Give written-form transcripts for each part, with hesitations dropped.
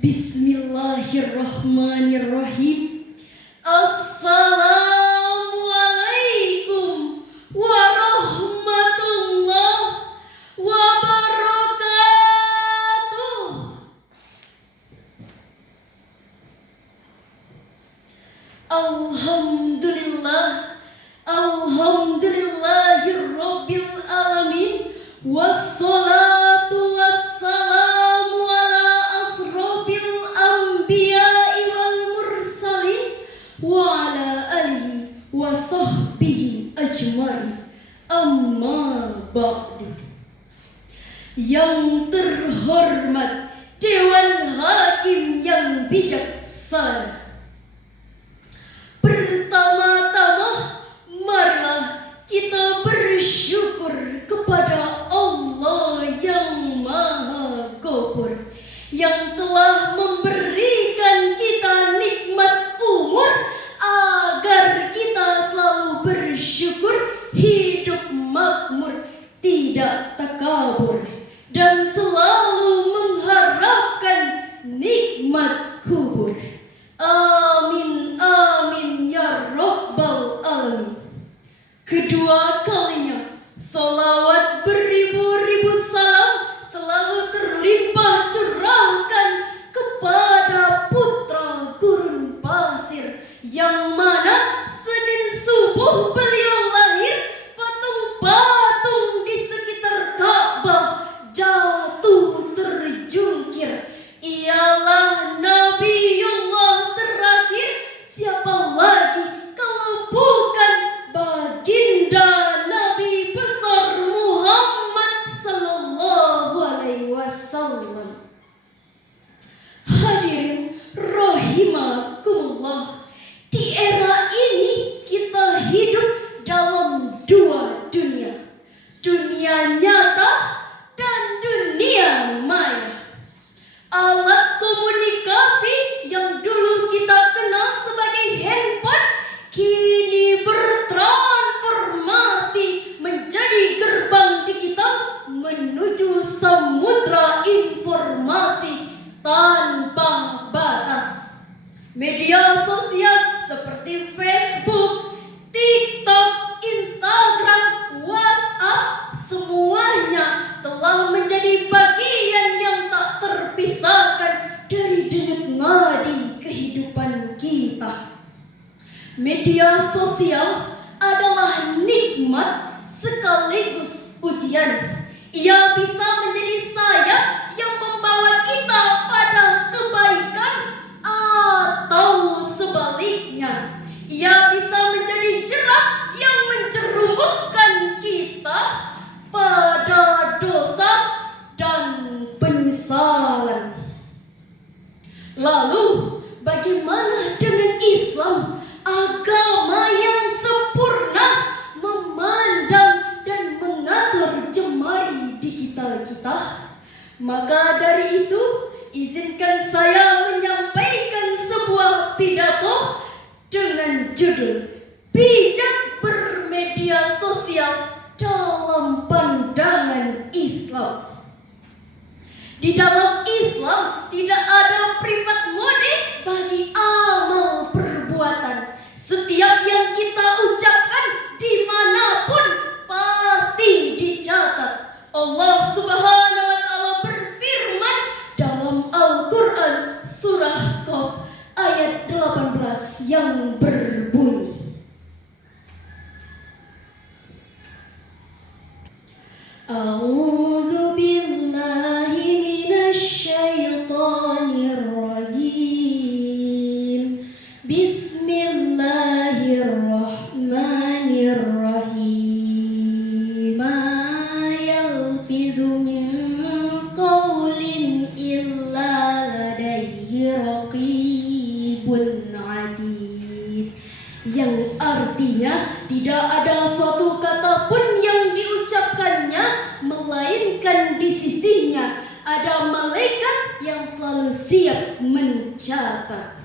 Bismillahirrahmanirrahim. Assalamualaikum warahmatullahi wabarakatuh. Alhamdulillah, alhamdulillahirabbil alamin. Wassalatu wassalamu ala asrofil anbiya'i wal mursalin wa ala alihi wa sahbihi ajma'in. Amma ba'du. Yang terhormat Dewan Hakim yang bijaksana, pertama-tama marilah kita bersyukur kepada Allah yang Maha Ghafur, yang telah memberikan kita nikmat umur agar kita selalu bersyukur, hidup makmur, tidak takabur, dan selalu mengharapkan nikmat kubur. Amin amin ya rabbal alamin. Kedua kalinya salawat beribu-ribu salam selalu terlimpah curahkan kepada putra gurun pasir, yang mana Senin subuh beliau lahir, patung-patung di sekitar Ka'bah jatuh terjungkir. Ialah Nabiullah terakhir, siapa lagi kalau bukan baginda Nabi besar Muhammad sallallahu alaihi wasallam. Hadirin rahimakumullah, di era ini kita hidup dalam dua dunia, dunia nyata dan dunia maya. Alat komunikasi yang dulu kita kenal sebagai handphone kini bertransformasi menjadi gerbang digital menuju samudra informasi tanpa batas. Media sosial seperti Facebook, TikTok, Instagram, WhatsApp, semuanya telah menjadi bagian yang tak terpisahkan dari denyut nadi kehidupan kita. Media sosial adalah nikmat sekaligus ujian. Ia bisa menjadi sayap yang membawa kita pada kebaikan, atau sebaliknya, ia bisa menjadi jerat yang menjerumuskan kita pada dosa dan penyesalan. Lalu bagaimana dengan Islam, agama yang sempurna memandang dan mengatur jemari digital kita? Maka dari itu, izinkan saya menyampaikan sebuah pidato dengan judul Bijak Bermedia Sosial dalam Pandangan Islam. Di dalam Islam tidak ada privat mode bagi amal perbuatan. Setiap yang kita ucapkan dimanapun pasti dicatat. Allah Subhanahu wa Ta'ala berfirman dalam Al-Quran surah Qaf ayat 18 yang berbunyi, A'udzu billahi minasy syaithanir rajim. Bismillahirrahmanirrahim. Ma yalfizu min qawlin illa ladaihi raqibun atid. Yang artinya tidak ada suatu kata pun yang diucapkannya melainkan di sisinya ada malaikat yang selalu siap mencatat.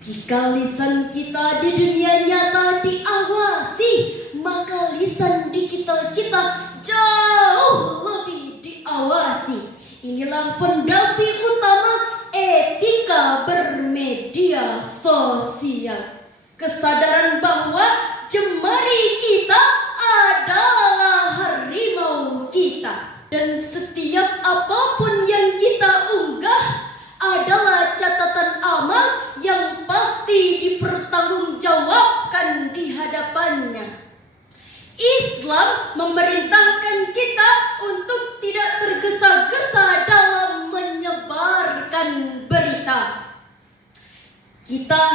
Jika lisan kita di dunia nyata diawasi, maka lisan digital kita jauh lebih diawasi. Inilah fondasi utama kita bermedia sosial. Kesadaran bahwa jemari kita adalah harimau kita. Dan setiap apapun yang kita unggah adalah catatan amal yang pasti dipertanggungjawabkan di hadapannya. Islam memerintahkan kita untuk tidak tergesa-gesa dalam menyebarkan berita. Kita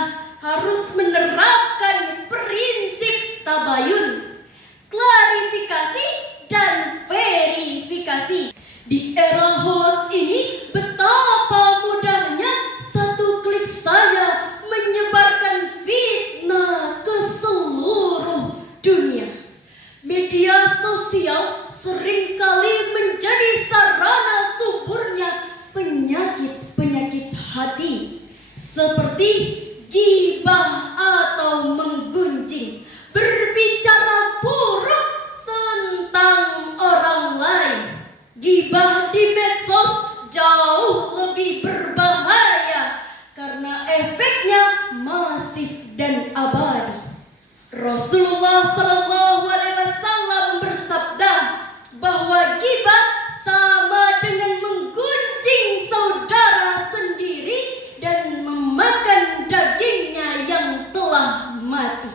harus menerapkan prinsip tabayun, klarifikasi, dan verifikasi. Di era hoax ini, betapa mudahnya satu klik saja menyebarkan fitnah ke seluruh dunia. Media sosial seringkali menjadi sarana suburnya penyakit-penyakit hati seperti gibah atau menggunjing, berbicara buruk tentang orang lain. Gibah di medsos jauh lebih berbahaya karena efeknya masif dan abadi. Rasulullah SAW bersabda bahwa gibah sama dengan menggunjing saudara sendiri dan memakan dagingnya yang telah mati.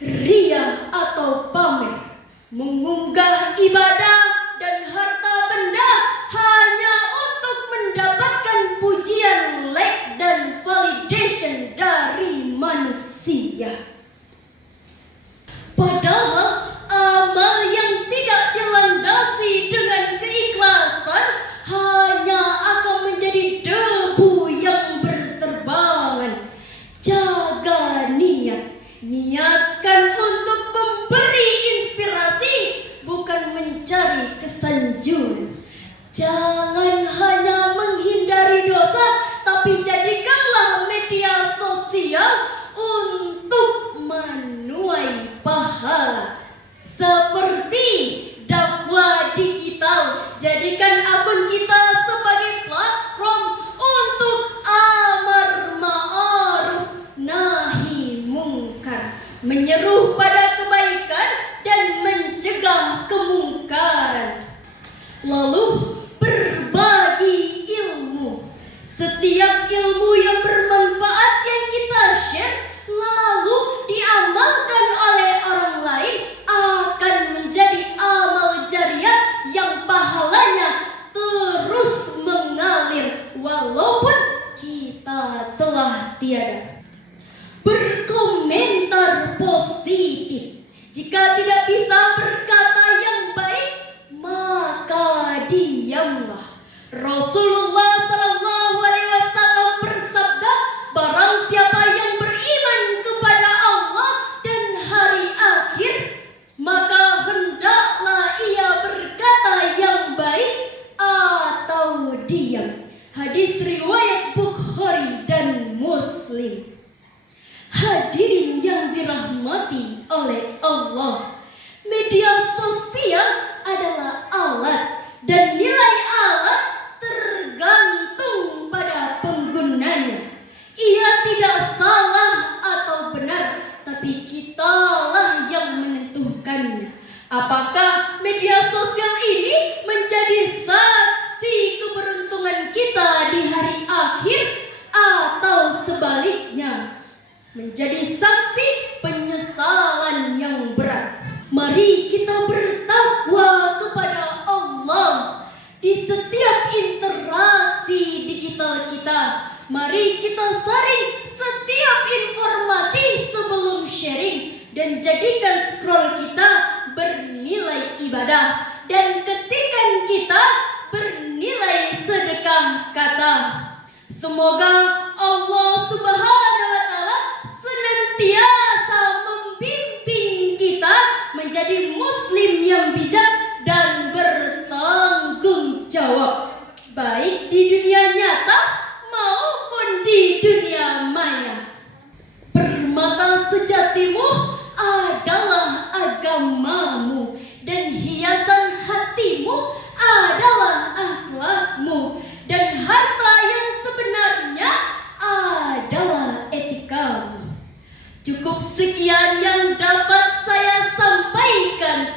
Ria atau pamer, mengunggah ibadah dan harta benda hanya untuk mendapatkan pujian, like, dan validation dari manusia. Padahal amal yang tidak dilandasi dengan keikhlasan hanya akan menjadi debu yang berterbangan. Jaga niat. Niatkan untuk memberi inspirasi, bukan mencari kesanjungan. Jangan hanya menghindari dosa, tapi jadikanlah media sosial untuk menuai pahala. Seperti dakwah digital, jadikan akun kita sebagai platform untuk amar ma'ruf nahi mungkar, menyeru pada kebaikan dan mencegah kemungkaran. Lalu berbagi ilmu. Setiap ilmu yang bermanfaat yang kita share lalu diamalkan oleh orang lain akan menjadi amal jariah yang pahalanya terus mengalir walaupun kita telah tiada. Berkomentar positif. Jika tidak bisa berkata yang baik, maka diamlah. Rasulullah SAW bersabda, barang siapa yang beriman kepada Allah dan hari akhir, maka hendaklah ia berkata yang baik atau diam. Hadis riwayat Bukhari dan Muslim. Hadirin yang dirahmati oleh Allah, media sosial adalah alat dan nilai alat tergantung pada penggunanya. Ia tidak salah atau benar, tapi kitalah yang menentukannya. Apakah media sosial ini menjadi saksi keberuntungan kita di hari akhir atau sebaliknya, menjadi saksi penyesalan yang berat? Mari kita bertakwa kepada Allah di setiap interaksi digital kita. Mari kita saring setiap informasi sebelum sharing dan jadikan scroll kita bernilai ibadah dan ketikan kita bernilai sedekah kata. Semoga Allah Subhanahu wa Ta'ala senantiasa membimbing kita menjadi muslim yang bijak dan bertanggung jawab, baik di dunia nyata maupun di dunia maya. Permata sejatimu adalah agamamu dan hiasan hatimu adalah akhlakmu, dan harta yang sebenarnya Sekian yang dapat saya sampaikan.